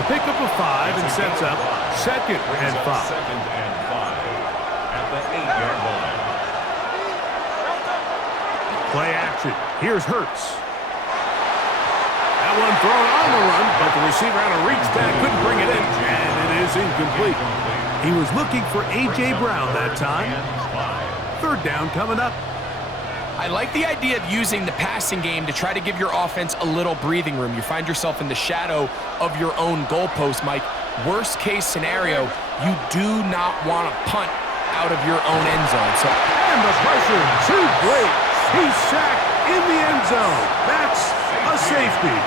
a pickup of 5 and sets up 2nd and 5. Second and 5 at the 8-yard line. Play action. Here's Hurts. That one thrown on the run, but the receiver had to reach back, couldn't bring it in, and it is incomplete. He was looking for A.J. Brown that time. 3rd down coming up. I like the idea of using the passing game to try to give your offense a little breathing room. You find yourself in the shadow of your own goalpost, Mike. Worst case scenario, you do not want to punt out of your own end zone. And the pressure, too great. He's sacked in the end zone. That's a safety.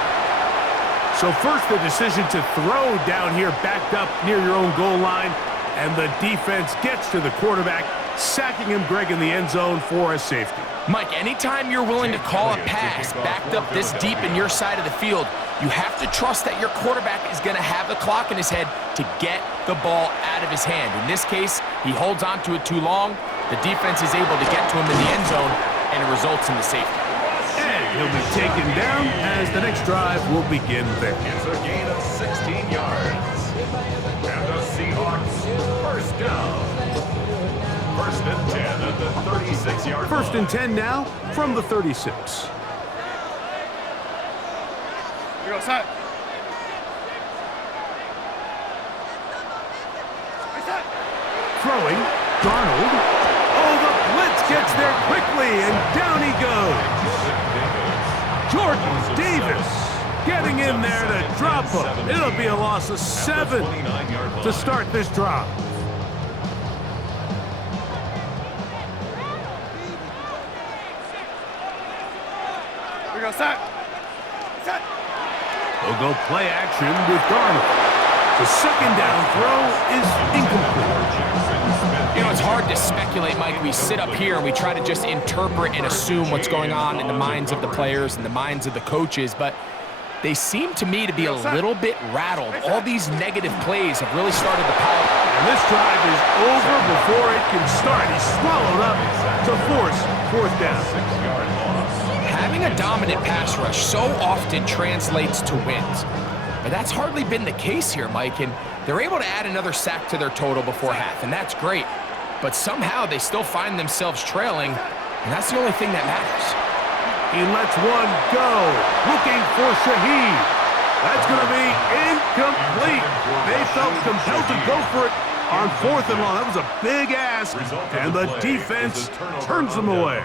So first the decision to throw down here backed up near your own goal line, and the defense gets to the quarterback, sacking him, Greg, in the end zone for a safety. Mike, anytime you're willing to call a pass backed up this deep in your side of the field, you have to trust that your quarterback is going to have the clock in his head to get the ball out of his hand. In this case, he holds on to it too long. The defense is able to get to him in the end zone, and it results in the safety. And he'll be taken down as the next drive will begin there. It's a gain of 16 yards. And the Seahawks, first down. 1st and 10 at the 36-yard line. 1st and 10 now from the 36. Here goes that. Throwing, Darnold. Oh, the blitz gets there quickly, and down he goes. Jordan Davis getting in there to drop him. It'll be a loss of 7 to start this drive. Here goes that. They'll go play action with Darnold. The 2nd down throw is incomplete. You know, it's hard to speculate, Mike. We sit up here and we try to just interpret and assume what's going on in the minds of the players and the minds of the coaches, but they seem to me to be a little bit rattled. All these negative plays have really started to pile up. And this drive is over before it can start. He's swallowed up to force 4th down. 6-yard loss. Having a dominant pass rush so often translates to wins. But that's hardly been the case here, Mike, and they're able to add another sack to their total before half, and that's great. But somehow they still find themselves trailing, and that's the only thing that matters. He lets one go, looking for Shaheed. That's going to be incomplete. They felt compelled to go for it on 4th and long. That was a big ask, and the defense turns them away.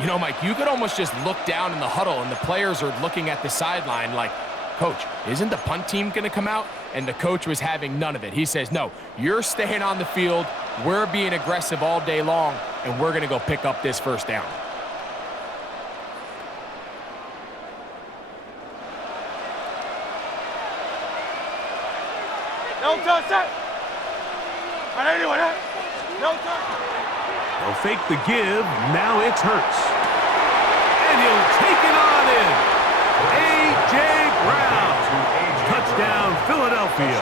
You know, Mike, you could almost just look down in the huddle, and the players are looking at the sideline like, Coach, isn't the punt team going to come out? And the coach was having none of it. He says, no, you're staying on the field. We're being aggressive all day long, and we're going to go pick up this 1st down. No touch that. Anyway, no touch. They'll fake the give. Now it's Hurts. And he'll take it on in. A.J. Brown. Touchdown, Philadelphia.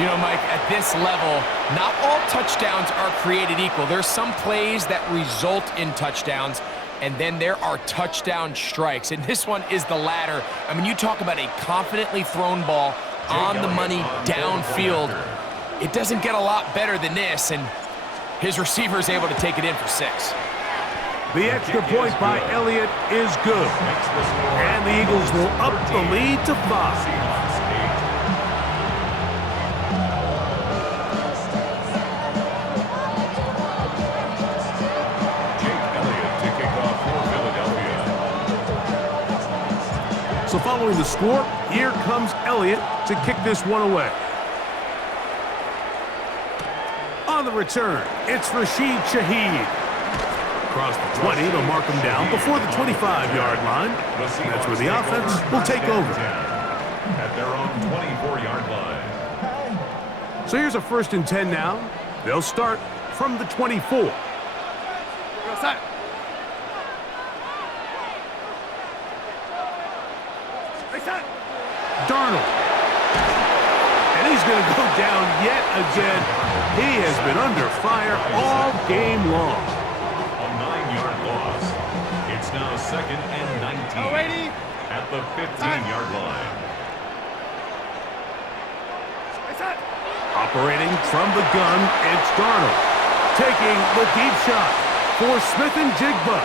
You know, Mike, at this level, not all touchdowns are created equal. There's some plays that result in touchdowns, and then there are touchdown strikes. And this one is the latter. I mean, you talk about a confidently thrown ball on the money downfield. It doesn't get a lot better than this, and his receiver is able to take it in for 6. The extra point by Elliott is good. And the Eagles will up the lead to 5. So following the score, here comes Elliott to kick this one away. On the return, it's Rashid Shaheed. Across the 20, they'll mark him down before the 25-yard line. That's where the offense will take over. At their own 24-yard line. So here's a 1st and 10 now. They'll start from the 24. Go side. Darnold. And he's going to go down yet again. He has been under fire all game long. A 9-yard loss. It's now 2nd and 19. at the 15-yard line. Operating from the gun, it's Darnold. Taking the deep shot for Smith and Jigba.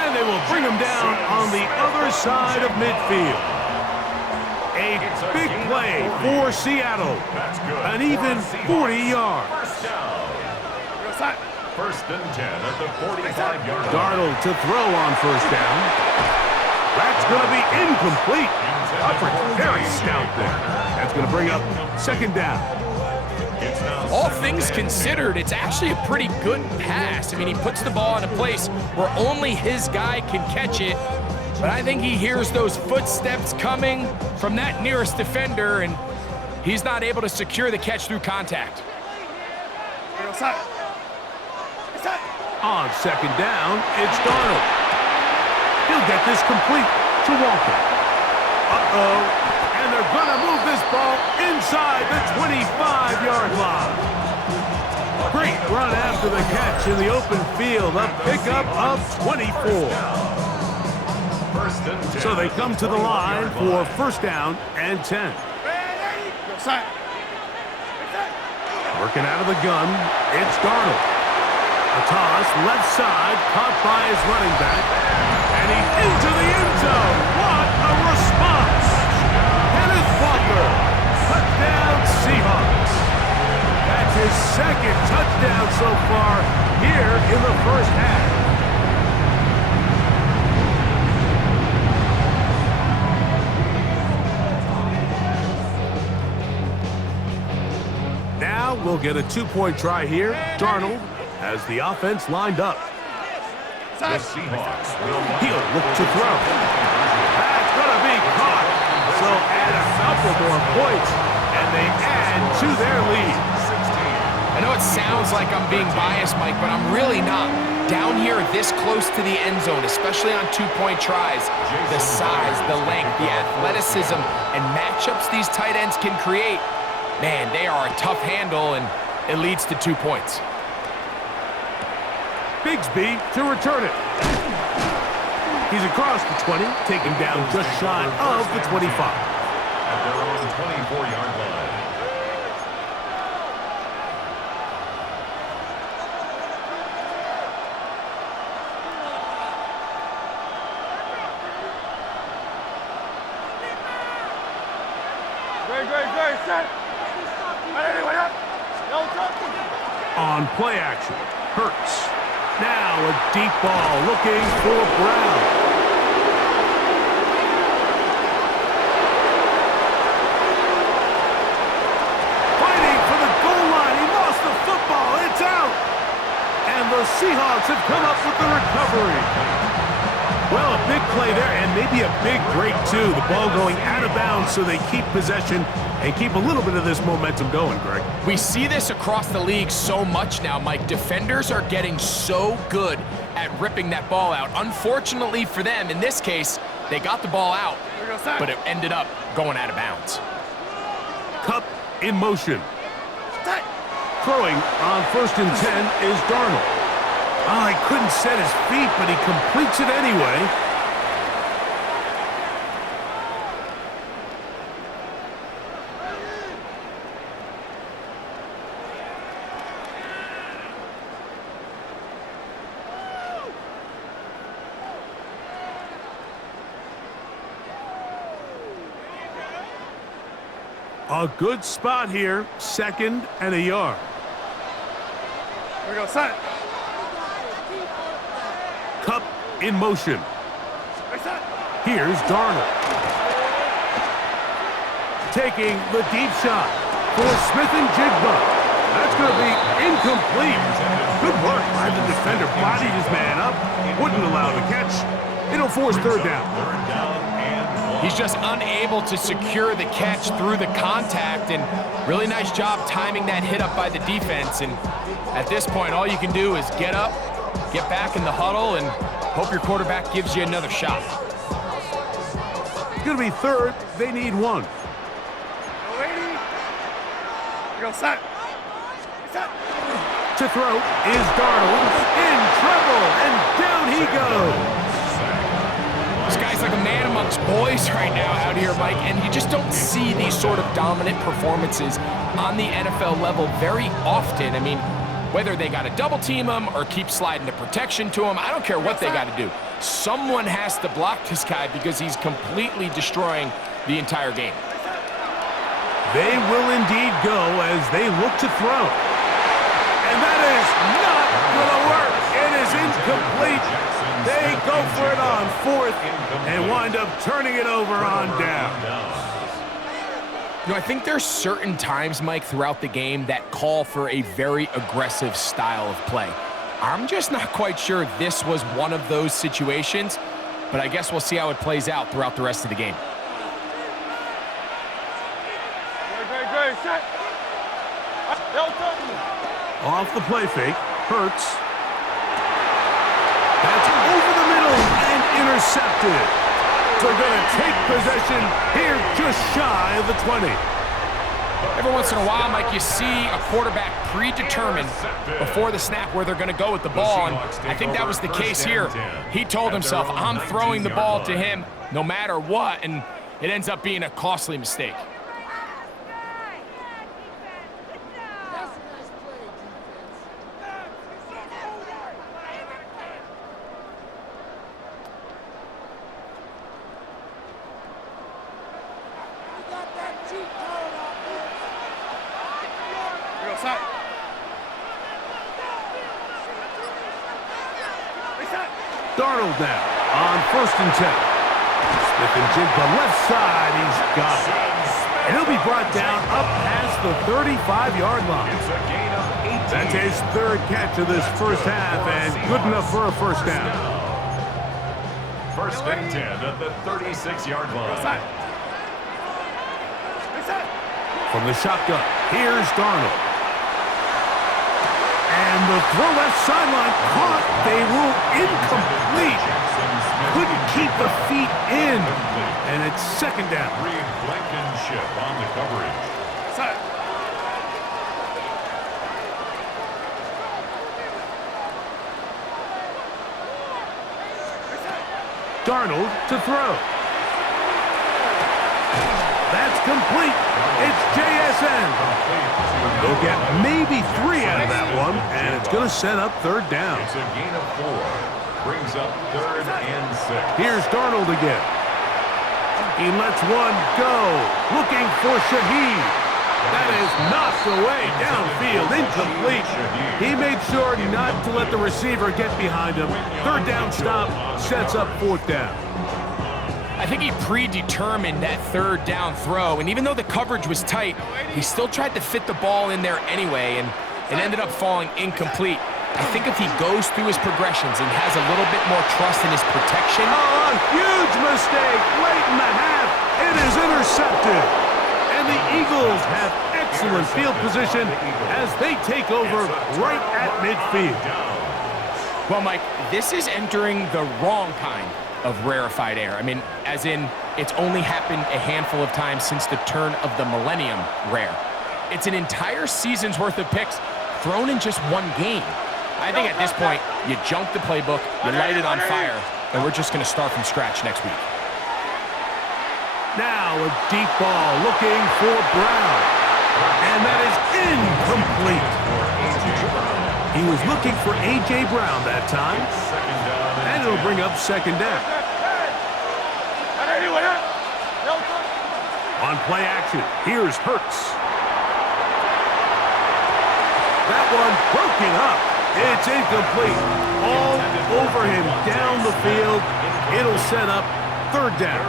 And they will bring him down on the other side of midfield. A big play for Seattle. An even 40 yards. First down. First and 10 at the 45-yard line. Darnold to throw on first down. That's going to be incomplete. Coverage very stout there. That's going to bring up second down. All things considered, it's actually a pretty good pass. I mean, he puts the ball in a place where only his guy can catch it. But I think he hears those footsteps coming from that nearest defender, and he's not able to secure the catch through contact. On second down, it's Darnold. He'll get this complete to Walker. And they're going to move this ball inside the 25-yard line. Great run after the catch in the open field. A pickup of 24. So they come to the line for first down and 10. Working out of the gun, it's Darnold. A toss, left side, caught by his running back. And he's into the end zone. What a response! Kenneth Walker, touchdown Seahawks. That's his second touchdown so far here in the first half. Now we'll get a two-point try here. Darnold has the offense lined up. The Seahawks will He'll look to throw. That's going to be caught. So add a couple more points, and they add to their lead. I know it sounds like I'm being biased, Mike, but I'm really not. Down here this close to the end zone, especially on two-point tries, the size, the length, the athleticism, and matchups these tight ends can create, man, they are a tough handle, and it leads to 2 points. Bigsby to return it. He's across the 20, taken down just shy of the 25. at their own 24-yard line. Great, set. On play action, Hurts. Now a deep ball looking for Brown. Fighting for the goal line. He lost the football. It's out. And the Seahawks have come up with the recovery. Well, a big play there, and maybe a big break, too. The ball going out of bounds so they keep possession and keep a little bit of this momentum going, Greg. We see this across the league so much now, Mike. Defenders are getting so good at ripping that ball out. Unfortunately for them, in this case, they got the ball out, but it ended up going out of bounds. Cup in motion. Throwing on 1st and 10 is Darnold. Oh, he couldn't set his feet, but he completes it anyway. A good spot here, 2nd and a yard. Here we go, set. Cup in motion. Here's Darnold. Taking the deep shot for Smith and Jigba. That's going to be incomplete. Good work by the defender. Bodied his man up. Wouldn't allow the catch. It'll force 3rd down. He's just unable to secure the catch through the contact, and really nice job timing that hit up by the defense. And at this point, all you can do is get up, get back in the huddle, and hope your quarterback gives you another shot. It's going to be 3rd. They need 1. Go set. Set. To throw is Darnold. In trouble, and down he goes. This guy's like a man amongst boys right now out here, Mike, and you just don't see these sort of dominant performances on the NFL level very often. I mean, whether they got to double team him or keep sliding the protection to him, I don't care what they got to do. Someone has to block this guy because he's completely destroying the entire game. They will indeed go as they look to throw. And that is not going to work. It is incomplete. They go for it on fourth and wind up turning it over on down. You know, I think there's certain times, Mike, throughout the game that call for a very aggressive style of play. I'm just not quite sure this was one of those situations, but I guess we'll see how it plays out throughout the rest of the game. Off the play fake, Hurts. That's over the middle and intercepted. So they're going to take possession here just shy of the 20. Every once in a while, Mike, you see a quarterback predetermined before the snap where they're going to go with the ball, and I think that was the case here. He told himself, I'm throwing the ball to him no matter what, and it ends up being a costly mistake. Darnold now on 1st and 10. Smith and jig the left side. He's got it. And he'll be brought down up past the 35-yard line. That's his 3rd catch of this first half and good enough for a first down. 1st and 10 at the 36-yard line. From the shotgun, here's Darnold. And the throw left sideline caught. They rule incomplete. Couldn't keep the feet in. And it's 2nd down. Blankenship on the coverage. Darnold to throw. That's complete. It's JSN. They'll get maybe 3 out of that one, and it's going to set up 3rd down. It's a gain of 4. Brings up 3rd and 6. Here's Darnold again. He lets one go. Looking for Shaheed. That is knocked away downfield, incomplete. He made sure not to let the receiver get behind him. 3rd down stop sets up 4th down. I think he predetermined that 3rd down throw, and even though the coverage was tight, he still tried to fit the ball in there anyway, and it ended up falling incomplete. I think if he goes through his progressions and has a little bit more trust in his protection... Oh, a huge mistake late in the half. It is intercepted. And the Eagles have excellent field position as they take over right at midfield. Well, Mike, this is entering the wrong kind of rarefied air. I mean, as in, it's only happened a handful of times since the turn of the millennium rare. It's an entire season's worth of picks thrown in just one game. I think at this point, you junk the playbook, you light it on fire, and we're just going to start from scratch next week. Now a deep ball looking for Brown. And that is incomplete. He was looking for A.J. Brown that time. And it'll bring up 2nd down. On play action, here's Hurts. That one broken up. It's incomplete. All over him down the field. It'll set up 3rd down.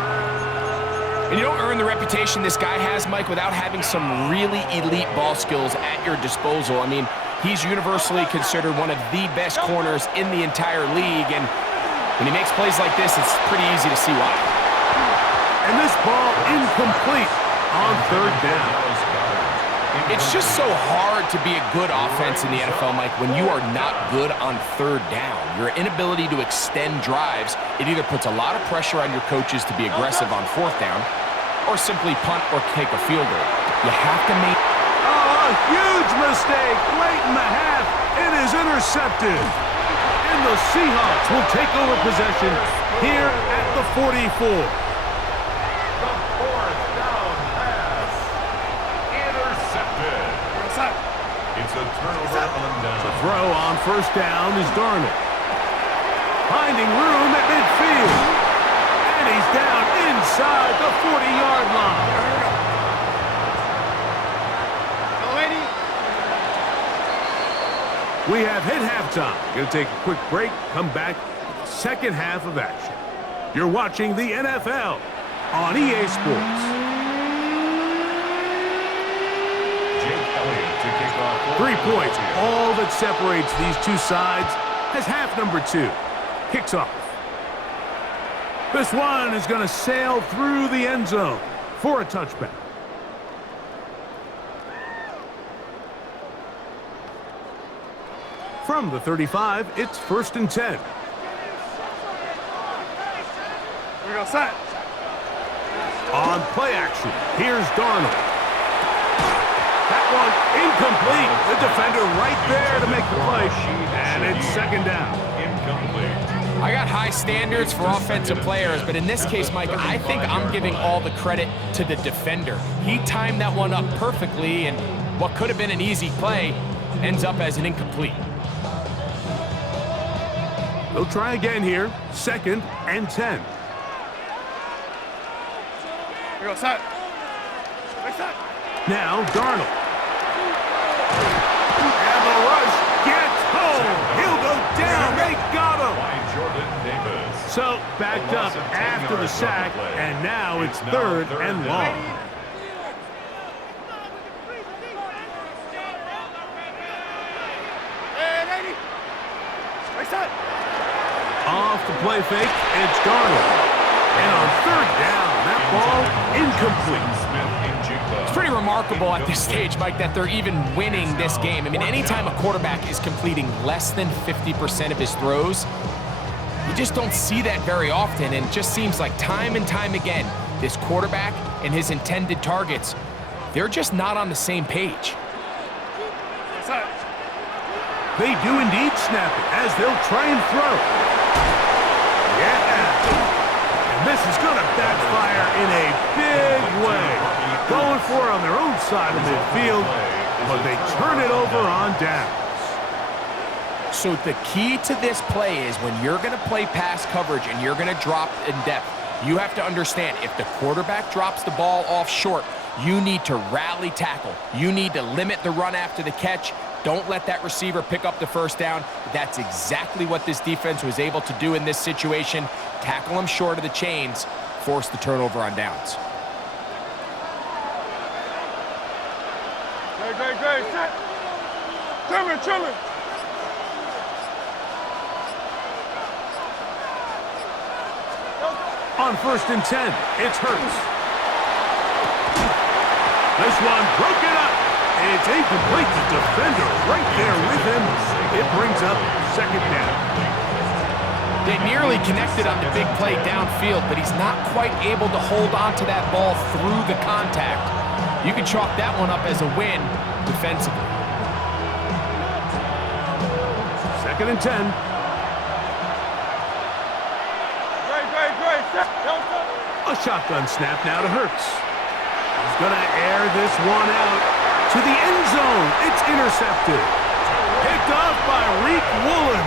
And you don't earn the reputation this guy has, Mike, without having some really elite ball skills at your disposal. I mean, he's universally considered one of the best corners in the entire league, and when he makes plays like this, it's pretty easy to see why. And this ball incomplete on 3rd down. It's just so hard to be a good offense in the NFL, Mike, when you are not good on 3rd down. Your inability to extend drives, it either puts a lot of pressure on your coaches to be aggressive on 4th down, or simply punt or take a field goal. You have to make... Oh, a huge mistake late in the half. It is intercepted. And the Seahawks will take over possession here at the 44. The fourth down pass. Intercepted. It's a turnover on down. The throw on first down is Darnold. Finding room at midfield. And he's down inside the 40-yard line. We have hit halftime. Going to take a quick break, come back with the second half of action. You're watching the NFL on EA Sports. Jake Elliott to kick off. 3 points, all that separates these two sides as half number 2 kicks off. This one is going to sail through the end zone for a touchback. From the 35, it's 1st and 10. Here we go, set. On play action, here's Darnold. That one incomplete. The defender right there to make the play. And it's 2nd down. Incomplete. I got high standards for offensive players, but in this case, Mike, I think I'm giving all the credit to the defender. He timed that one up perfectly, and what could have been an easy play ends up as an incomplete. They'll try again here. 2nd and 10. Here we go, set. Next set. Now Darnold. And the rush gets home. He'll go down. They got him. By Jordan Davis. So backed up after the sack, and now it's 3rd and long. Hey, 80. Next set. Off the play fake, it's Darnold. And on 3rd down, that ball incomplete. It's pretty remarkable at this stage, Mike, that they're even winning this game. I mean, anytime a quarterback is completing less than 50% of his throws, you just don't see that very often, and it just seems like time and time again, this quarterback and his intended targets, they're just not on the same page. Set. They do indeed snap it as they'll try and throw. Yeah. And this is going to backfire in a big way. Going for it on their own side of midfield, but they turn it over on downs. So the key to this play is when you're going to play pass coverage and you're going to drop in depth, you have to understand if the quarterback drops the ball off short, you need to rally tackle. You need to limit the run after the catch. Don't let that receiver pick up the first down. That's exactly what this defense was able to do in this situation. Tackle him short of the chains, force the turnover on downs. Great, set. Chillin'. On 1st and 10, it's Hurts. This one broken up. It's incomplete. The defender right there with him. It brings up 2nd down. They nearly connected on the big play downfield, but he's not quite able to hold on to that ball through the contact. You can chalk that one up as a win defensively. 2nd and 10. Great, set. A shotgun snap now to Hurts. He's going to air this one out to the end zone. It's intercepted. Picked off by Reek Woolen.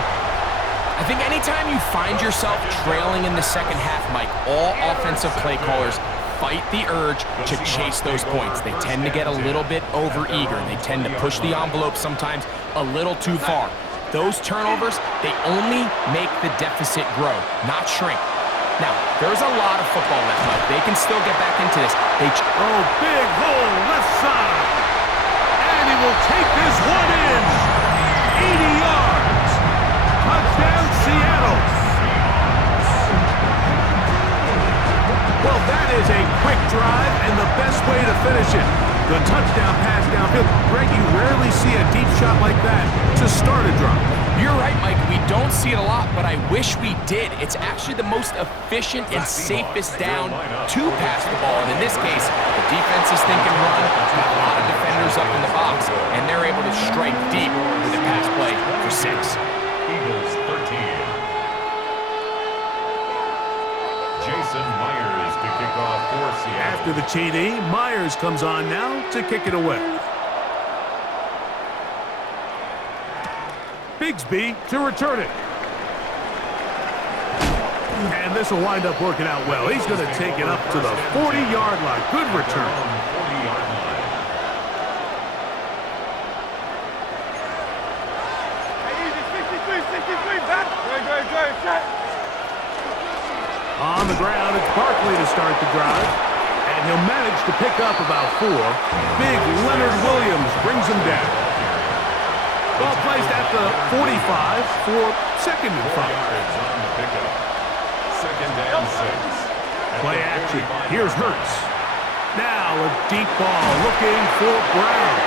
I think anytime you find yourself trailing in the second half, Mike, all offensive play callers fight the urge to chase those points. They tend to get a little bit overeager. They tend to push the envelope sometimes a little too far. Those turnovers, they only make the deficit grow, not shrink. Now, there's a lot of football left, Mike. They can still get back into this. Oh, big hole left side. And he will take this one in. 80 yards. Touchdown, Seattle. Well, that is a quick drive and the best way to finish it. The touchdown pass downfield. Greg, you rarely see a deep shot like that to start a drive. You're right, Mike. We don't see it a lot, but I wish we did. It's actually the most efficient and safest down to pass the ball. And in this case, the defense is thinking run, got a lot of defenders up in the box, and they're able to strike deep with a pass play for 6. Eagles 13. kickoff for Seattle. After the TD, Myers comes on now to kick it away. Bigsby to return it. And this will wind up working out well. He's going to take it up to the 40-yard line. Good return. 40-yard line. Easy, 63, back. Good, set. On the ground, it's Barkley to start the drive. And he'll manage to pick up about 4. Big Leonard Williams brings him down. Ball placed at the 45 for 2nd and 5. Yards on the pickup. 2nd and 6. Play action. Here's Hurts. Now a deep ball looking for Brown.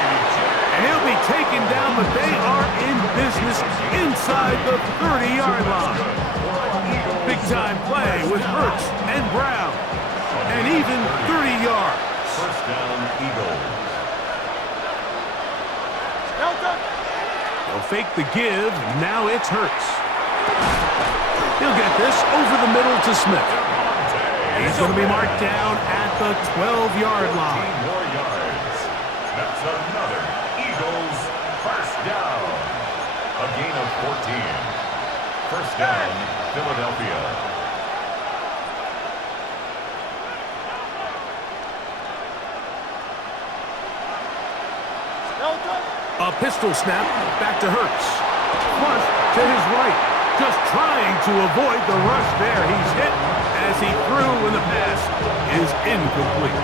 And he'll be taken down, but they are in business inside the 30-yard line. Big-time play with Hurts and Brown. And even 30 yards. First down, Eagles. They'll fake the give. Now it's Hurts. He'll get this over the middle to Smith. He's going to be marked down at the 12-yard 15 line. more yards. That's another Eagles first down. A gain of 14. First down, Philadelphia. A pistol snap back to Hurts. Flush to his right. Just trying to avoid the rush there. He's hit as he threw when the pass is incomplete.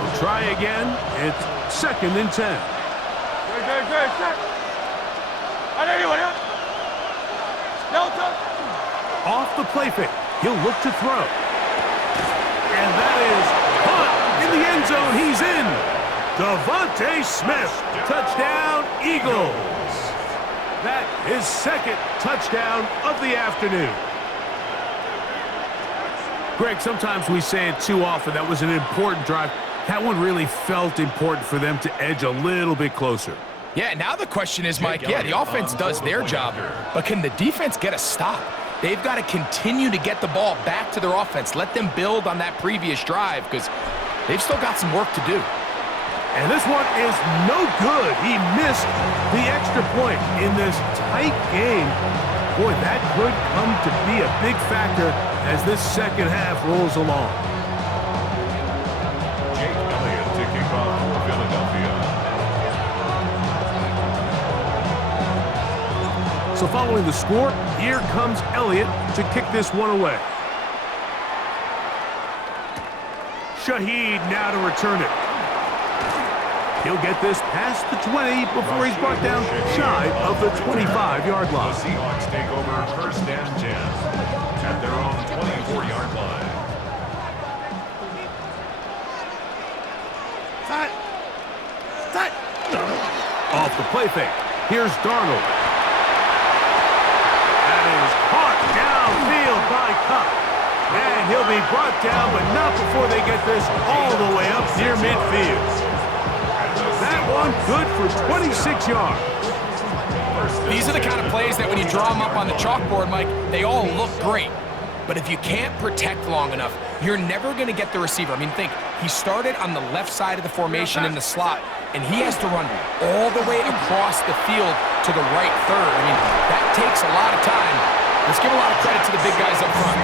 We'll try again. It's 2nd and 10. Good, set. Off the play fake. He'll look to throw. And that is caught in the end zone. He's in. Devontae Smith. Touchdown, Eagles. That is 2nd touchdown of the afternoon. Greg, sometimes we say it too often. That was an important drive. That one really felt important for them to edge a little bit closer. Yeah, now the question is, Mike, yeah, the offense does their job, but can the defense get a stop? They've got to continue to get the ball back to their offense. Let them build on that previous drive because they've still got some work to do. And this one is no good. He missed the extra point in this tight game. Boy, that could come to be a big factor as this second half rolls along. Jake Elliott to kick off for Philadelphia. So following the score, here comes Elliott to kick this one away. Shaheed now to return it. He'll get this past the 20 before he's brought down shy of the 25-yard line. The Seahawks take over first and 10 at their own 24-yard line. Off the play fake. Here's Darnold. That is caught downfield by Kupp. And he'll be brought down, but not before they get this all the way up near midfield. That one good for 26 yards. These are the kind of plays that when you draw them up on the chalkboard, Mike, they all look great. But if you can't protect long enough, you're never going to get the receiver. I mean, think, he started on the left side of the formation in the slot, and he has to run all the way across the field to the right third. I mean, that takes a lot of time. Let's give a lot of credit to the big guys up front.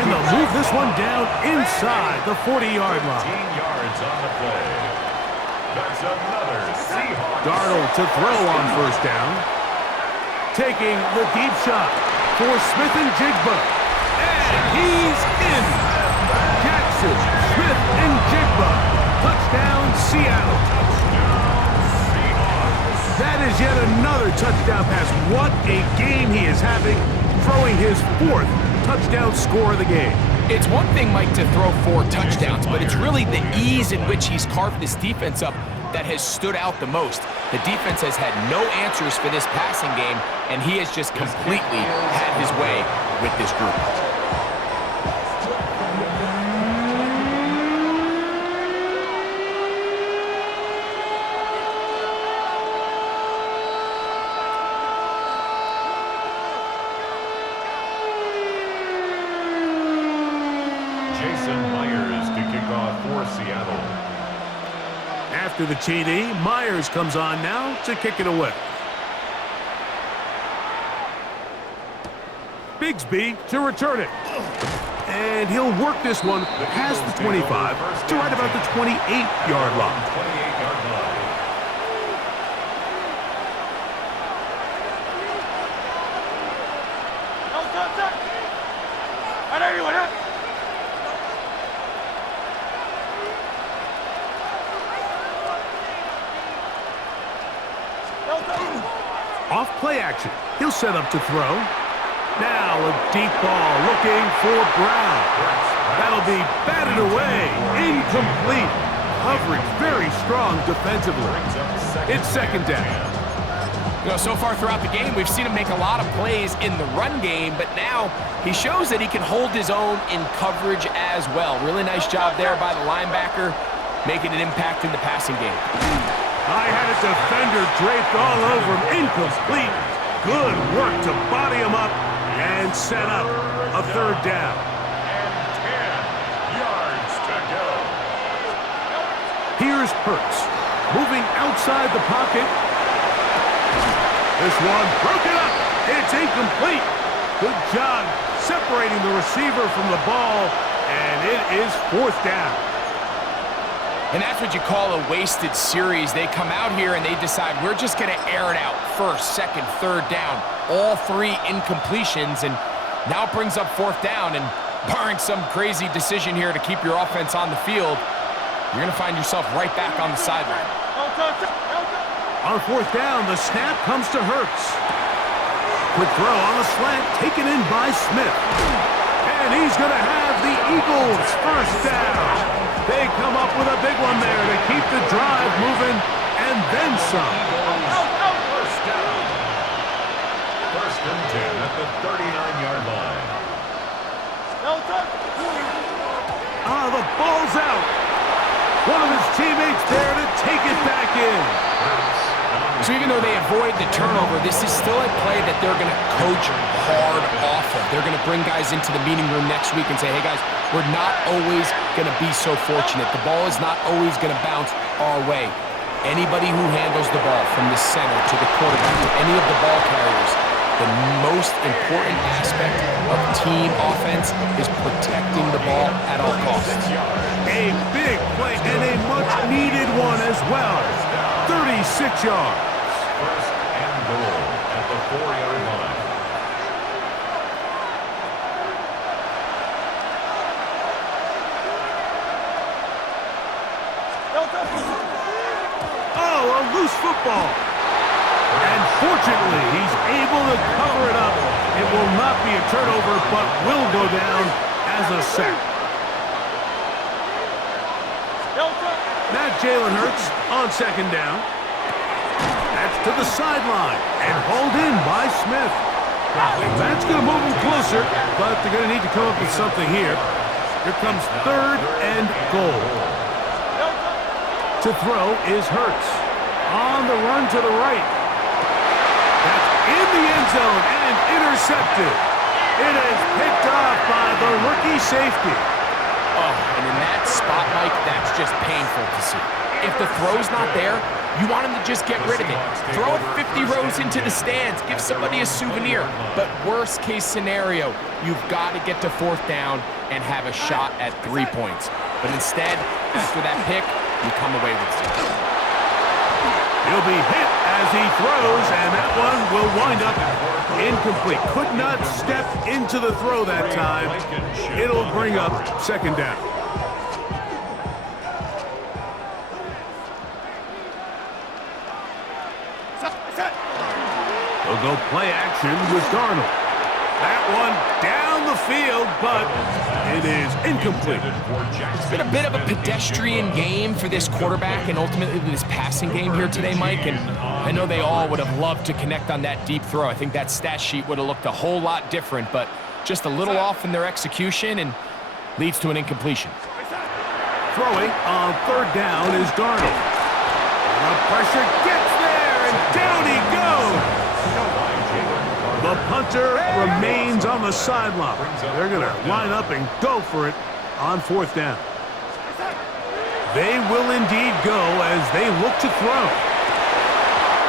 And they'll move this one down inside the 40-yard line. 15 yards on the play. That's another Seahawks. Darnold to throw on first down. Taking the deep shot for Smith and Jigba. And he's in. Jackson, Smith, and Jigba. Touchdown, Seattle. That is yet another touchdown pass. What a game he is having, throwing his 4th touchdown score of the game. It's one thing, Mike, to throw 4 touchdowns, but it's really the ease in which he's carved this defense up that has stood out the most. The defense has had no answers for this passing game, and he has just completely had his way with this group. Jason Seattle. After the TD, Myers comes on now to kick it away. Bigsby to return it. And he'll work this one past the 25 to right about the 28-yard line. 28-yard line. Off play action. He'll set up to throw. Now a deep ball looking for Brown. That'll be batted away. Incomplete. Coverage very strong defensively. It's second down. You know, so far throughout the game, we've seen him make a lot of plays in the run game, but now he shows that he can hold his own in coverage as well. Really nice job there by the linebacker, making an impact in the passing game. I had a defender draped all over him. Incomplete. Good work to body him up and set up a third down. And 10 yards to go. Here's Hurts. Moving outside the pocket. This one broken up. It's incomplete. Good job separating the receiver from the ball, and it is fourth down. And that's what you call a wasted series. They come out here and they decide we're just going to air it out. First, second, third down. All three incompletions, and now it brings up fourth down. And barring some crazy decision here to keep your offense on the field, you're going to find yourself right back on the sideline. On fourth down, the snap comes to Hurts. Quick throw on the slant, taken in by Smith. And he's going to have the Eagles first down. They come up with a big one there to keep the drive moving, and then some. First down. First and 10 at the 39-yard line. The ball's out. One of his teammates there to take it back in. So even though they avoid the turnover, this is still a play that they're going to coach hard off of. They're going to bring guys into the meeting room next week and say, hey, guys, we're not always going to be so fortunate. The ball is not always going to bounce our way. Anybody who handles the ball from the center to the quarterback, to any of the ball carriers, the most important aspect of team offense is protecting the ball at all costs. A big play and a much-needed one as well. 36 yards. First and goal at the 4-yard line. Oh, a loose football. And fortunately, he's able to cover it up. It will not be a turnover, but will go down as a sack. Now Jalen Hurts on second down. That's to the sideline and hauled in by Smith. That's going to move him closer, but they're going to need to come up with something here. Here comes third and goal. To throw is Hurts. On the run to the right. That's in the end zone and intercepted. It is picked off by the rookie safety. Oh, and in that spot, Mike, that's just painful to see. If the throw's not there, you want him to just get rid of it. Throw it 50 rows into the stands. Give somebody a souvenir. But worst case scenario, you've got to get to fourth down and have a shot at 3 points. But instead, after that pick, you come away with zero. He'll be hit as he throws, and that one will wind up incomplete. Could not step into the throw that time. It'll bring up second down. They'll go play action with Darnold. That one down the field, but it is incomplete. It's been a bit of a pedestrian game for this quarterback and ultimately this passing game here today, Mike. And I know they all would have loved to connect on that deep throw. I think that stat sheet would have looked a whole lot different, but just a little off in their execution and leads to an incompletion. Throwing on third down is Darnold. The pressure gets there, and down he goes. The punter remains on the sideline. They're going to line up and go for it on fourth down. They will indeed go as they look to throw.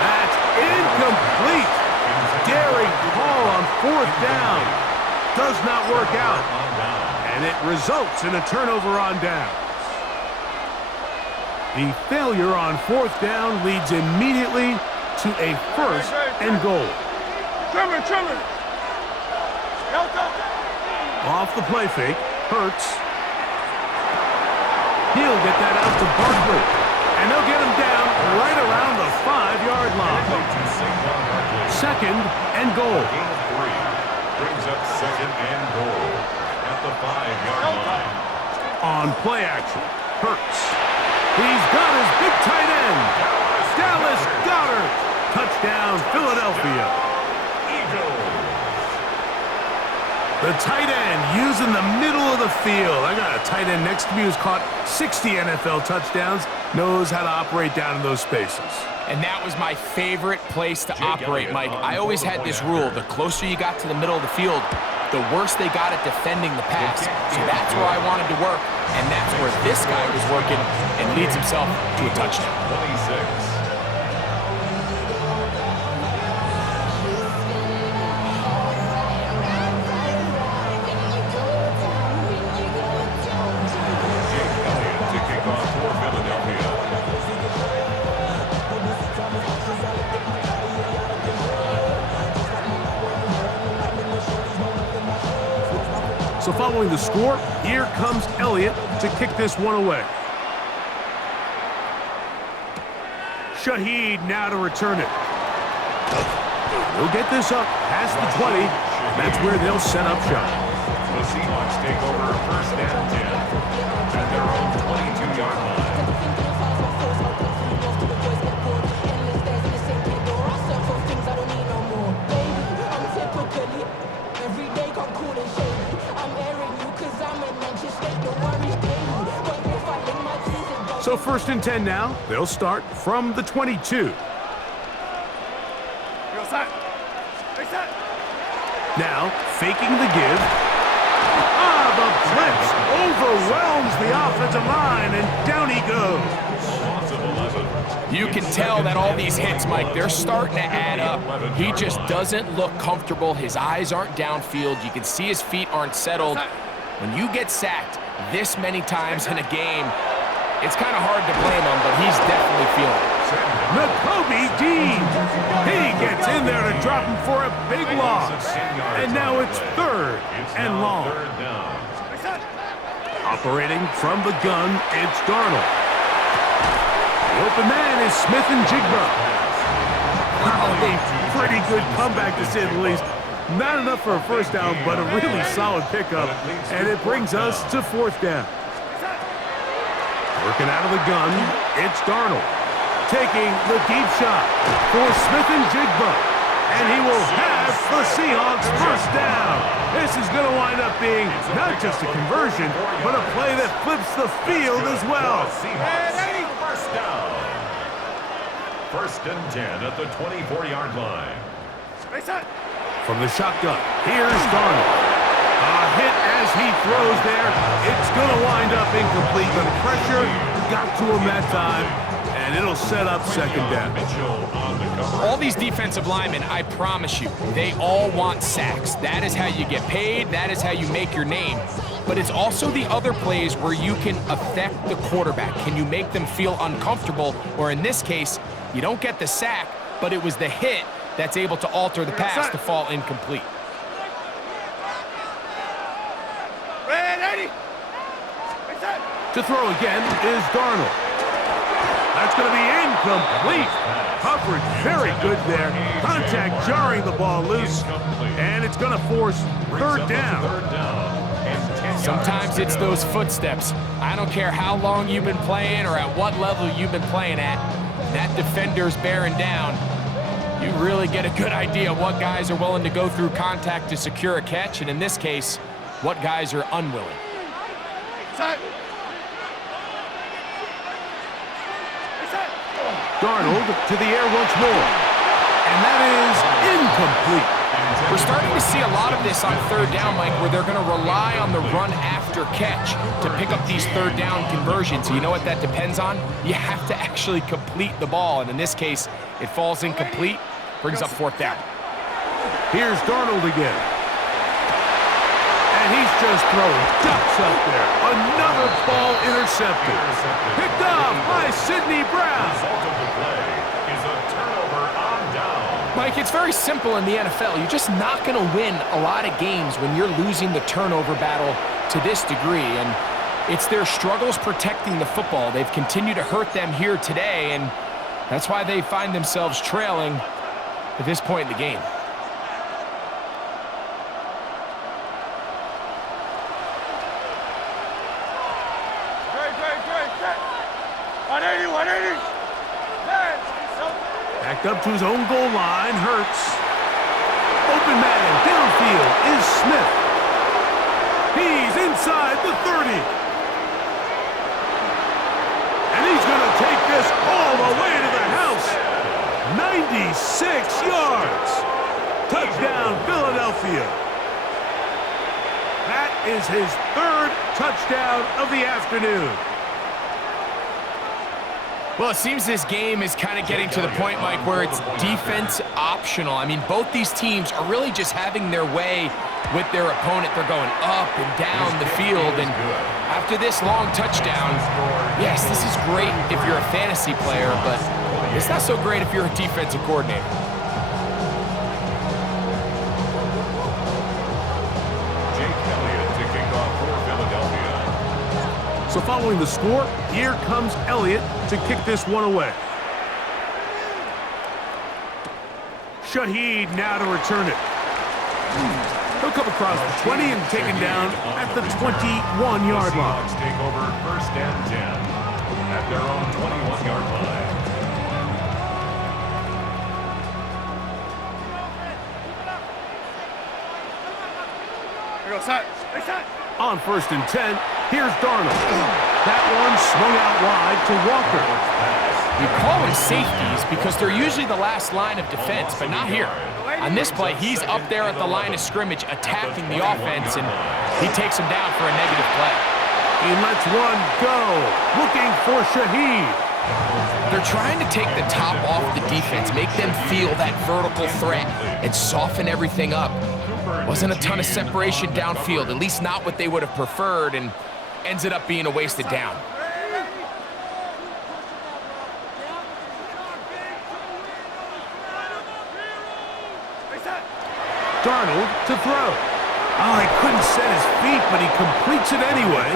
That's incomplete. Daring call on 4th down. Does not work out. And it results in a turnover on downs. The failure on 4th down leads immediately to a 1st and goal. Off the play fake, Hurts. He'll get that out to Barkley. And they'll get him down right around the 5-yard line. 2nd and goal. Brings up 2nd and goal at the 5-yard line. On play action, Hurts. He's got his big tight end. Dallas Goedert. Touchdown, Philadelphia. Eagles. The tight end using the middle of the field. I got a tight end next to me who's caught 60 NFL touchdowns, knows how to operate down in those spaces. And that was my favorite place to operate, Mike. I always had this rule: the closer you got to the middle of the field, the worse they got at defending the pass. So that's where I wanted to work, and that's where this guy was working and leads himself to a touchdown. 26. So following the score, here comes Elliott to kick this one away. Shaheed now to return it. They'll get this up past the 20. That's where they'll set up shop. The Seahawks take over 1st and 10 at their own 22-yard line. So 1st and 10 now. They'll start from the 22. Now, faking the give. The blitz overwhelms the offensive line, and down he goes. You can tell that all these hits, Mike, they're starting to add up. He just doesn't look comfortable. His eyes aren't downfield. You can see his feet aren't settled. When you get sacked this many times in a game, it's kind of hard to blame him, but he's definitely feeling it. Nakobe Dean. He gets in there to drop him for a big loss. And now it's 3rd and long. Operating from the gun, it's Darnold. The open man is Smith and Jigba. A pretty good comeback, to say the least. Not enough for a 1st down, but a really solid pickup. And it brings us to 4th down. Working out of the gun, it's Darnold. Taking the deep shot for Smith and Jigba. And he will have the Seahawks 1st down. This is going to wind up being not just a conversion, but a play that flips the field as well. Seahawks 1st down. 1st and 10 at the 24-yard line. From the shotgun, here's Darnold. A hit as he throws there. It's going to wind up incomplete. The pressure got to him that time, and it'll set up 2nd down. All these defensive linemen, I promise you, they all want sacks. That is how you get paid. That is how you make your name. But it's also the other plays where you can affect the quarterback. Can you make them feel uncomfortable? Or in this case, you don't get the sack, but it was the hit that's able to alter the pass to fall incomplete. To throw again is Darnold. That's going to be incomplete. Coverage very good there. Contact jarring the ball loose. And it's going to force 3rd down. Sometimes it's those footsteps. I don't care how long you've been playing or at what level you've been playing at. That defender's bearing down. You really get a good idea what guys are willing to go through contact to secure a catch, and in this case, what guys are unwilling. Darnold to the air once more. And that is incomplete. We're starting to see a lot of this on third down, Mike, where they're going to rely on the run after catch to pick up these third down conversions. You know what that depends on? You have to actually complete the ball, and in this case, it falls incomplete, brings up fourth down. Here's Darnold again. And he's just throwing ducks up there. Another ball intercepted. Picked off by Sidney Brown. Mike, it's very simple in the NFL. You're just not going to win a lot of games when you're losing the turnover battle to this degree. And it's their struggles protecting the football. They've continued to hurt them here today, and that's why they find themselves trailing at this point in the game. Backed up to his own goal line, Hurts. Open man, downfield is Smith. He's inside the 30. And he's going to take this all the way to the house. 96 yards. Touchdown, Philadelphia. That is his third touchdown of the afternoon. Well, it seems this game is kind of getting to the point, Mike, where it's defense optional. I mean, both these teams are really just having their way with their opponent. They're going up and down the field, and after this long touchdown, yes, this is great if you're a fantasy player, but it's not so great if you're a defensive coordinator. So following the score, here comes Elliott to kick this one away. Shaheed now to return it. He'll come across the 20 and taken down at the 21-yard line. Take over first and 10 at their own 21-yard line. Here we go, set. Hey, set. On first and 10, here's Darnold. That one swung out wide to Walker. You call them safeties because they're usually the last line of defense, but not here. On this play, he's up there at the line of scrimmage attacking the offense, and he takes him down for a negative play. He lets one go, looking for Shaheed. They're trying to take the top off the defense, make them feel that vertical threat, and soften everything up. Wasn't a ton of separation downfield, at least not what they would have preferred, and ends it up being a wasted down. Darnold to throw. Oh, he couldn't set his feet, but he completes it anyway.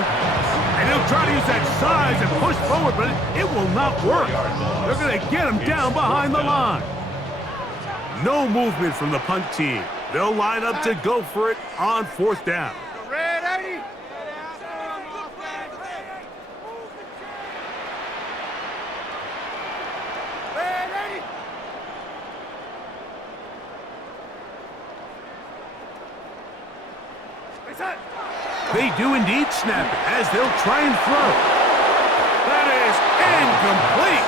And he'll try to use that size and push forward, but it will not work. They're going to get him down behind the line. No movement from the punt team. They'll line up to go for it on fourth down. Ready? They do indeed snap it as they'll try and throw. That is incomplete.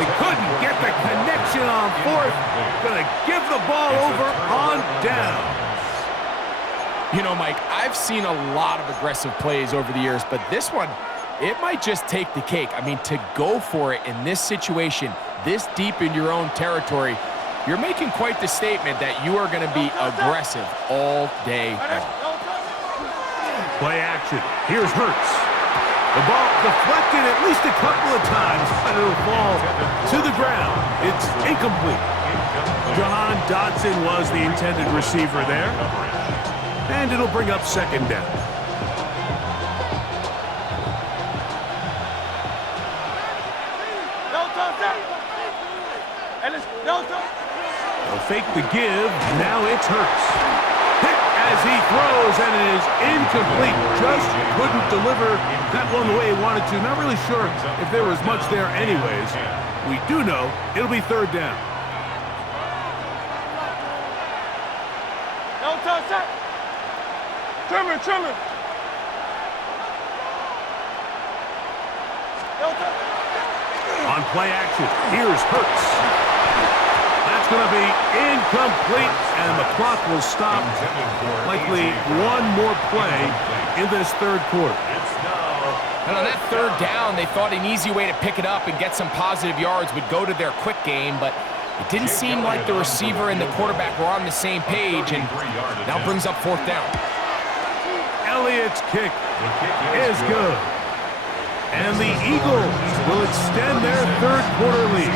They couldn't get the connection on fourth. Gonna give the ball over on down. You know, Mike, I've seen a lot of aggressive plays over the years, but this one, it might just take the cake. I mean, to go for it in this situation, this deep in your own territory, you're making quite the statement that you are going to be aggressive all day long. Play action. Here's Hurts. The ball deflected at least a couple of times, but it'll fall to the ground. It's incomplete. Jahan Dotson was the intended receiver there. And it'll bring up second down. They'll fake the give. Now it's Hurts. Hit as he throws, and it is incomplete. Just couldn't deliver that one the way he wanted to. Not really sure if there was much there anyways. We do know it'll be third down. Trimmer. On play action, here's Hurts. That's That's going to be incomplete, and the clock will stop. Likely one more play in this third quarter. And on that third down, they thought an easy way to pick it up and get some positive yards would go to their quick game, but it didn't seem like the receiver and the quarterback were on the same page, and now brings up fourth down. Elliott's kick is good. And the Eagles will extend their third quarter lead.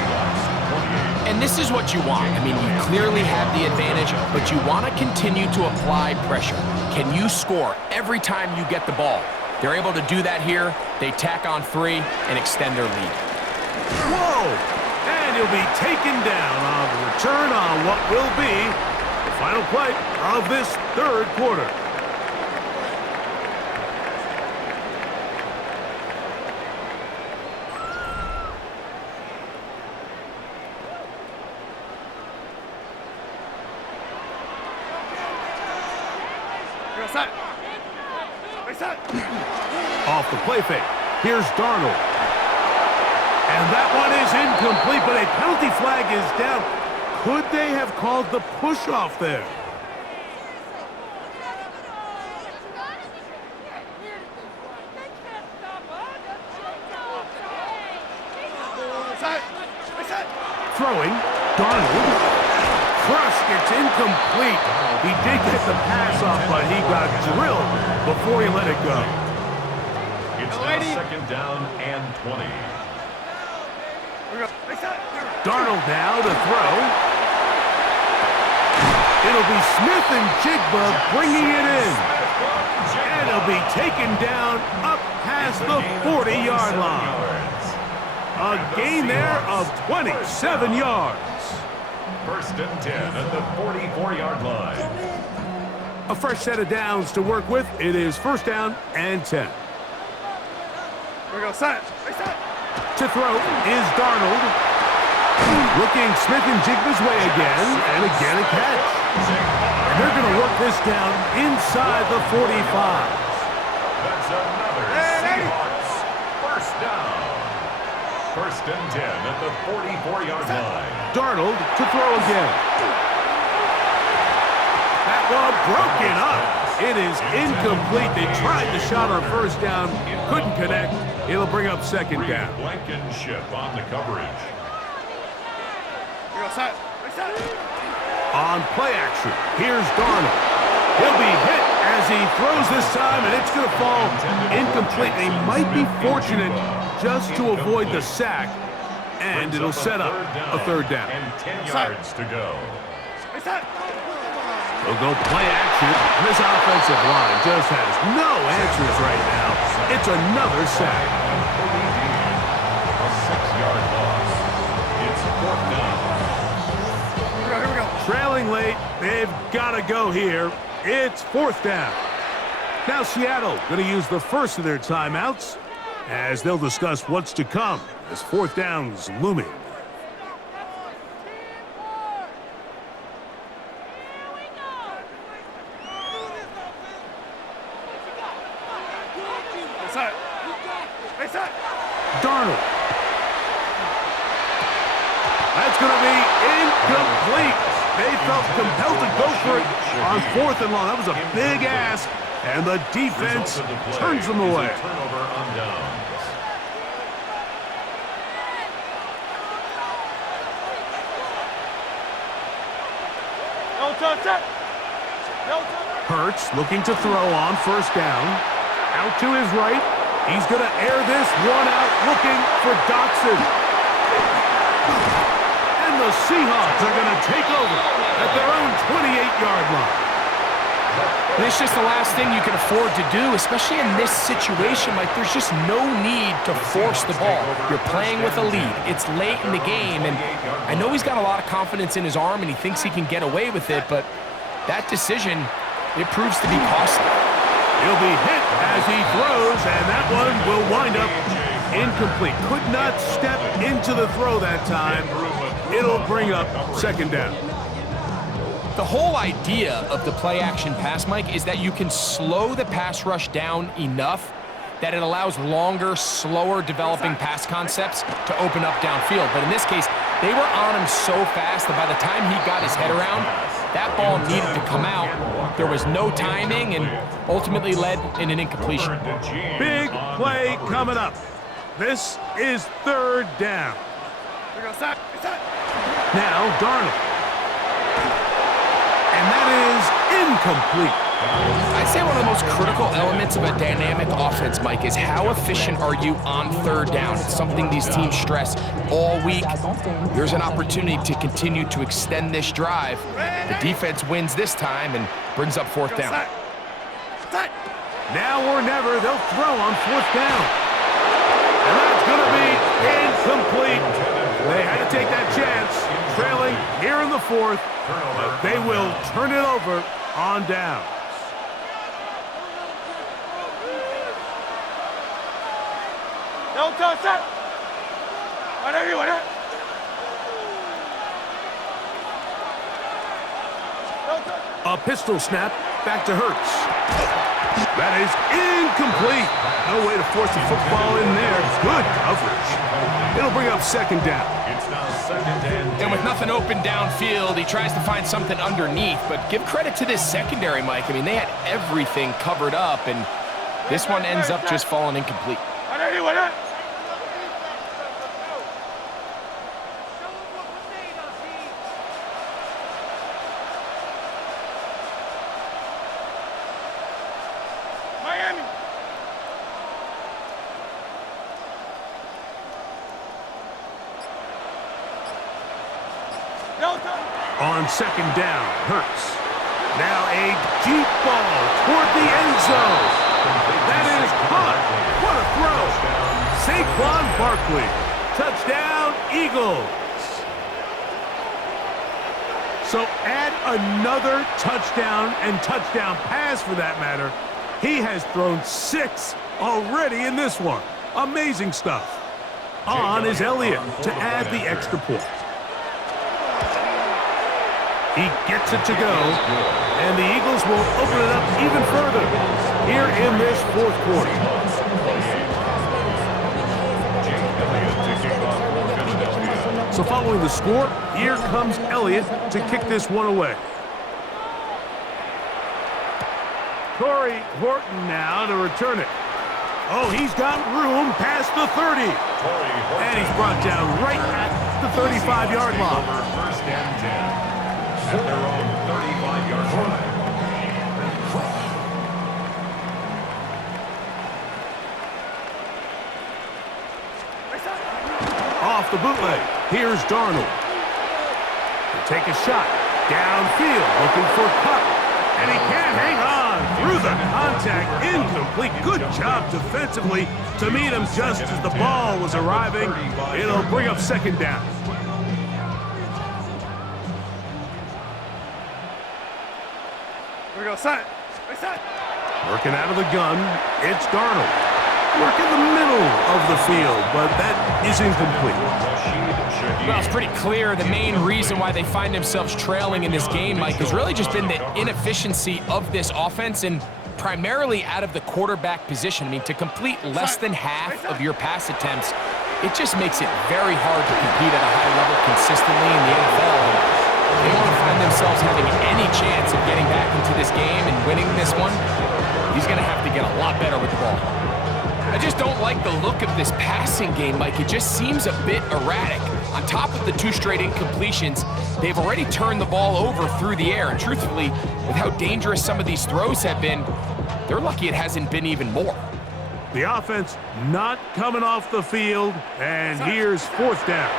And this is what you want. I mean, you clearly have the advantage, but you want to continue to apply pressure. Can you score every time you get the ball? They're able to do that here. They tack on 3 and extend their lead. Whoa! And he'll be taken down on the return on what will be the final play of this third quarter. Off the play fake. Here's Darnold. And that one is incomplete, but a penalty flag is down. Could they have called the push-off there? Throwing. Darnold. Crushed. It's incomplete. He did get the pass off, but he got drilled before he let it go. It's now second down and 20. Darnold now to throw. It'll be Smith and Jigba bringing it in. And it'll be taken down up past the 40-yard line. A gain there of 27 yards. First and 10 at the 44-yard line. A fresh set of downs to work with. It is first down and 10. Here we go, set. To throw is Darnold. Looking Smith and Jigba's way again, and again a catch. And they're going to work this down inside the 45. That's another Seahawks first down. First and 10 at the 44-yard line. Darnold to throw again. That ball broken up. It is incomplete. They tried the shot on first down, couldn't connect. It'll bring up second down. Blankenship on the coverage. Here we go, set. On play action, here's Darnold. He'll be hit as he throws this time, and it's going to fall incomplete. They might be fortunate just to avoid the sack, and it'll set up a third down. And 10 yards to go. They'll go play action. This offensive line just has no answers right now. It's another sack. A 6-yard loss. It's fourth down. Here we go. Trailing late, they've got to go here. It's fourth down. Now Seattle going to use the first of their timeouts as they'll discuss what's to come as fourth down's looming. Darnold. That's going to be incomplete. They felt compelled to go for it on fourth and long. That was a big ask, and the defense turns them away. Turnover on downs. Hurts looking to throw on first down. Out to his right. He's going to air this one out, looking for Dotson. And the Seahawks are going to take over at their own 28-yard line. And it's just the last thing you can afford to do, especially in this situation. Like, there's just no need to force the ball. You're playing with a lead. It's late in the game, and I know he's got a lot of confidence in his arm, and he thinks he can get away with it, but that decision, it proves to be costly. He'll be hit as he throws, and that one will wind up incomplete. Could not step into the throw that time. It'll bring up second down. The whole idea of the play-action pass, Mike, is that you can slow the pass rush down enough that it allows longer, slower developing pass concepts to open up downfield. But in this case, They were on him so fast that by the time he got his head around, that ball needed to come out. There was no timing and ultimately led in an incompletion. Big play coming up. This is third down. Now Darnold. And that is incomplete. I'd say one of the most critical elements of a dynamic offense, Mike, is how efficient are you on third down? It's something these teams stress all week. Here's an opportunity to continue to extend this drive. The defense wins this time and brings up fourth down. Now or never, they'll throw on fourth down. And that's going to be incomplete. They had to take that chance, trailing here in the fourth. But they will turn it over on down. A pistol snap back to Hurts. That is incomplete. No way to force the football in there. Good coverage. It'll bring up second down. It's now second and And with nothing open downfield, he tries to find something underneath. But give credit to this secondary, Mike. I mean, they had everything covered up, and this one ends up just falling incomplete. On second down, Hurts. Now a deep ball toward the end zone. That is caught. What a throw. Saquon Barkley. Touchdown, Eagles. So add another touchdown and touchdown pass for that matter. He has thrown 6 already in this one. Amazing stuff. On is Elliott to add the extra point. He gets it to go, and the Eagles will open it up even further here in this fourth quarter. So following the score, here comes Elliott to kick this one away. Corey Horton now to return it. Oh, he's got room past the 30. And he's brought down right at the 35-yard line. First and 10. At their own 35-yard line. Off the bootleg, here's Darnold. He'll take a shot, downfield, looking for Cup, and he can't hang on through the contact, incomplete. Good job defensively to meet him just as the ball was arriving. It'll bring up second down. Working out of the gun, it's Darnold. Work in the middle of the field, but that is incomplete. Well, it's pretty clear the main reason why they find themselves trailing in this game, Mike, has really just been the inefficiency of this offense and primarily out of the quarterback position. I mean, to complete less than half of your pass attempts, it just makes it very hard to compete at a high level consistently in the NFL. If they want to find themselves having any chance of getting back into this game and winning this one, he's going to have to get a lot better with the ball. I just don't like the look of this passing game, Mike. It just seems a bit erratic. On top of the 2 straight incompletions, they've already turned the ball over through the air. And truthfully, with how dangerous some of these throws have been, they're lucky it hasn't been even more. The offense not coming off the field, and here's fourth down.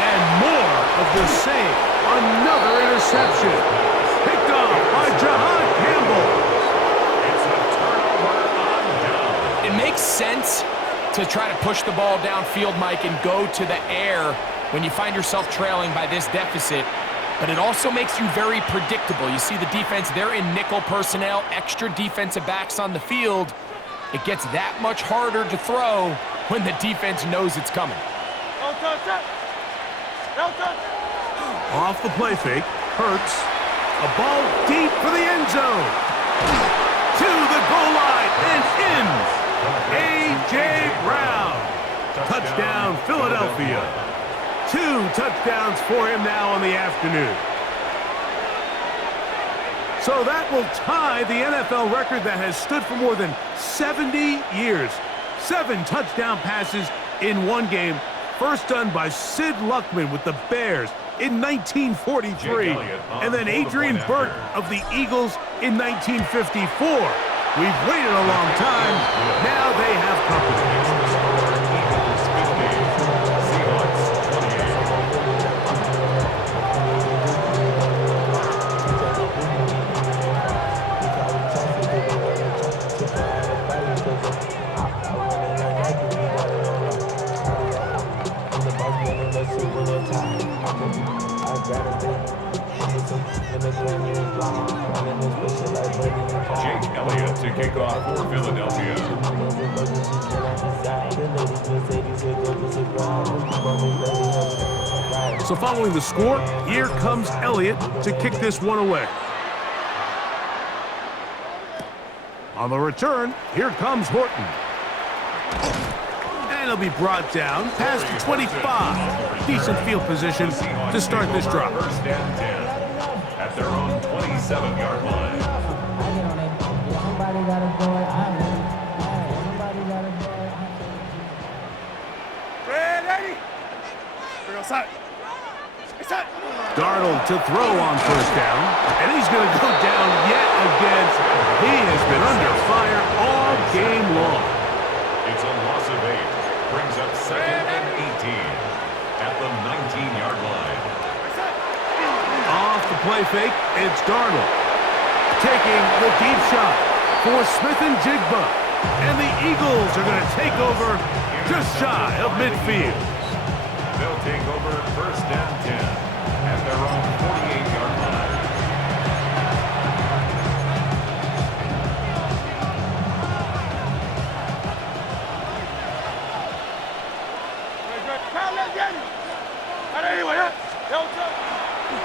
And more of the same. Another interception. Picked off by Jahan Campbell. It makes sense to try to push the ball downfield, Mike, and go to the air when you find yourself trailing by this deficit. But it also makes you very predictable. You see the defense, they're in nickel personnel, extra defensive backs on the field. It gets that much harder to throw when the defense knows it's coming. Off the play fake, Hurts. A ball deep for the end zone. To the goal line and in. A.J. Brown. Touchdown, Philadelphia. 2 touchdowns for him now on the afternoon. So that will tie the NFL record that has stood for more than 70 years. 7 touchdown passes in one game. First done by Sid Luckman with the Bears in 1943. And then Adrian Burke of the Eagles in 1954. We've waited a long time. Now they have company. Jake Elliott to kick off for Philadelphia. So following the score, here comes Elliott to kick this one away. On the return, here comes Horton. And he'll be brought down past the 25. Decent field position to start this drive. First and 10 at their own 27-yard line. Darnold to throw on first down, and he's going to go down yet again. He has been under fire all game long. It's a loss of 8. Brings up 2nd and 18 at the 19-yard line. Off the play fake, it's Darnold. Taking the deep shot for Smith and Jigba. And the Eagles are going to take over just shy of midfield. They'll take over first and 10 at their own 48-yard line.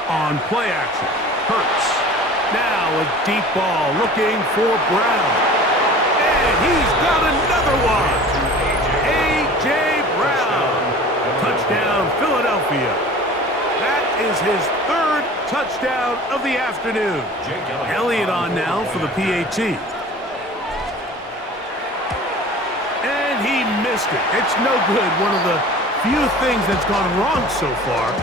On play action, Hurts. Now a deep ball looking for Brown. And he's got another one. A.J. Brown. Touchdown, Philadelphia. That is his 3rd touchdown of the afternoon. Elliott on now for the PAT. And he missed it. It's no good. One of the few things that's gone wrong so far.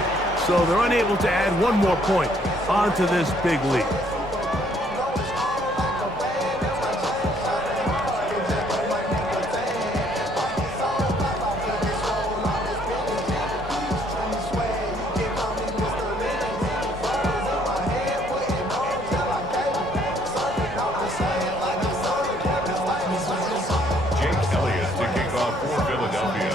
So they're unable to add one more point onto this big lead. Jake Elliott to kick off for Philadelphia.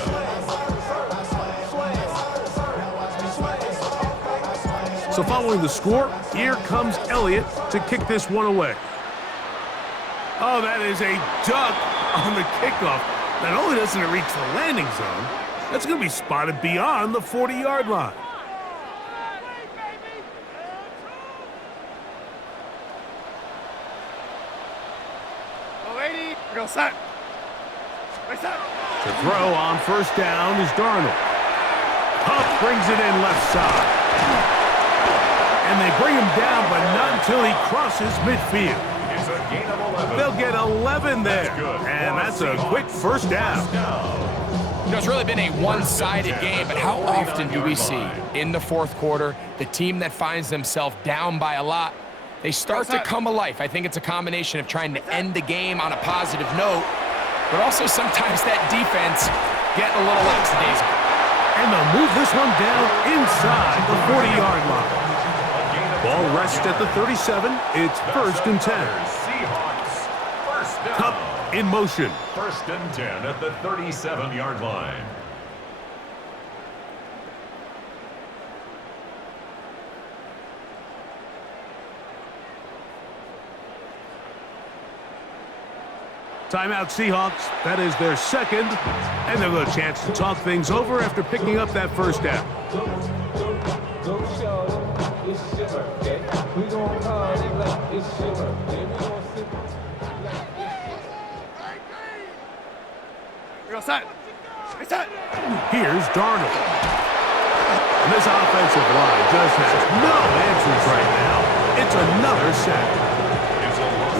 So following the score, here comes Elliott to kick this one away. Oh, that is a duck on the kickoff. Not only doesn't it reach the landing zone, that's going to be spotted beyond the 40-yard line. To throw on first down is Darnold. Huff brings it in left side. And they bring him down, but not until he crosses midfield. It's a gain of 11. They'll get 11 there. And that's a quick first down. You know, it's really been a one-sided game, but how often do we see in the 4th quarter the team that finds themselves down by a lot, they start to come alive. I think it's a combination of trying to end the game on a positive note, but also sometimes that defense getting a little lackadaisical. And they'll move this one down inside the 40-yard line. Ball rests at the 37. It's 1st and 10. Seahawks. First down. Cup in motion. 1st and 10 at the 37-yard line. Timeout Seahawks. That is their 2nd. And they'll get a chance to talk things over after picking up that first down. Here's Darnold. And this offensive line just has no answers right now. It's another sack.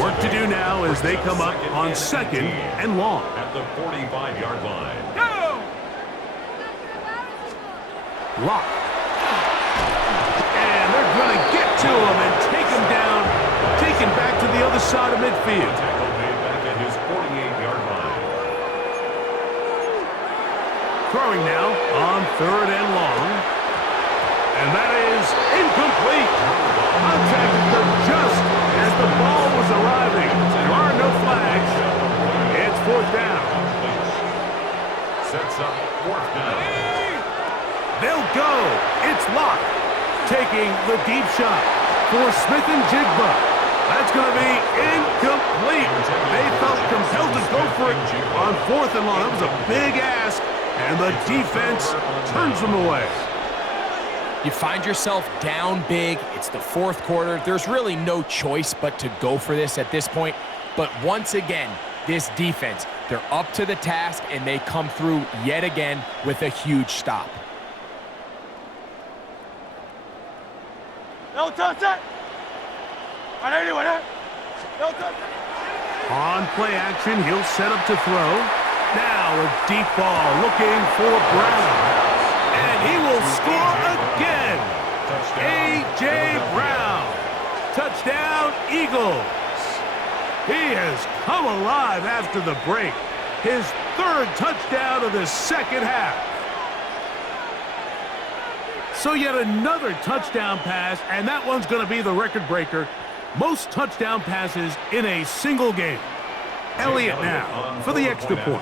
Work to do now as they come up on 2nd and long. At the 45-yard line. Go! Lock. And they're going to get to him and take him down, take him back to the other side of midfield. Tackle made back at his 48-yard line. Throwing now on 3rd and long. And that is incomplete. Contact occurred just as the ball was arriving. There are no flags. It's 4th down. Sets up 4th down. They'll go. It's Locke taking the deep shot for Smith and Jigba. That's going to be incomplete. They felt compelled to go for it on 4th and long. That was a big ask, and the defense turns them away. You find yourself down big. It's the 4th quarter. There's really no choice but to go for this at this point. But once again, this defense, they're up to the task, and they come through yet again with a huge stop. No touch it! No touch it! On play action, he'll set up to throw. Now a deep ball looking for Brown. And he will score again. A.J. Brown. Touchdown, Eagles. He has come alive after the break. His 3rd touchdown of the 2nd half. So yet another touchdown pass, and that one's going to be the record breaker. Most touchdown passes in a single game. Elliott now for the extra point.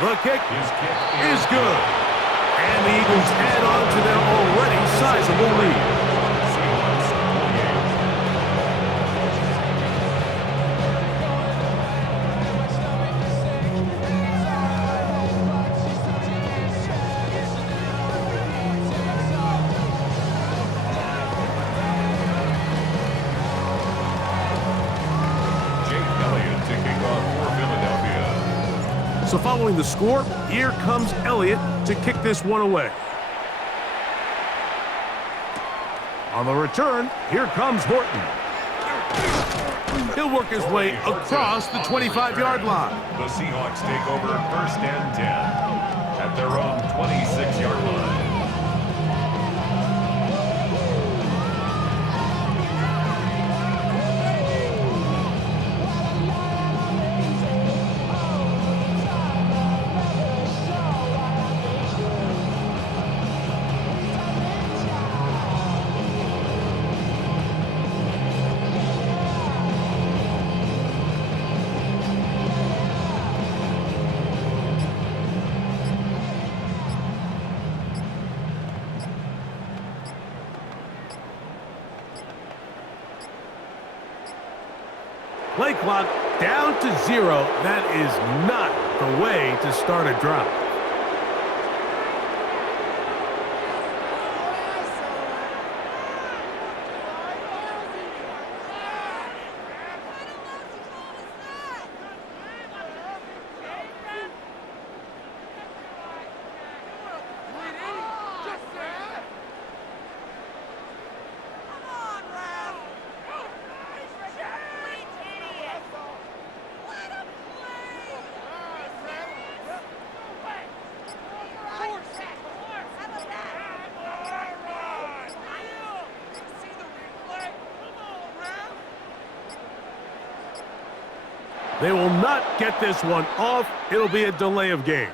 The kick is good. And the Eagles add on to their already sizable lead. So following the score, here comes Elliott to kick this one away. On the return, here comes Horton. He'll work his way across the 25-yard line. The Seahawks take over 1st and 10 at their own 26-yard line. Play clock down to 0. That is not the way to start a drive. They will not get this one off. It'll be a delay of game.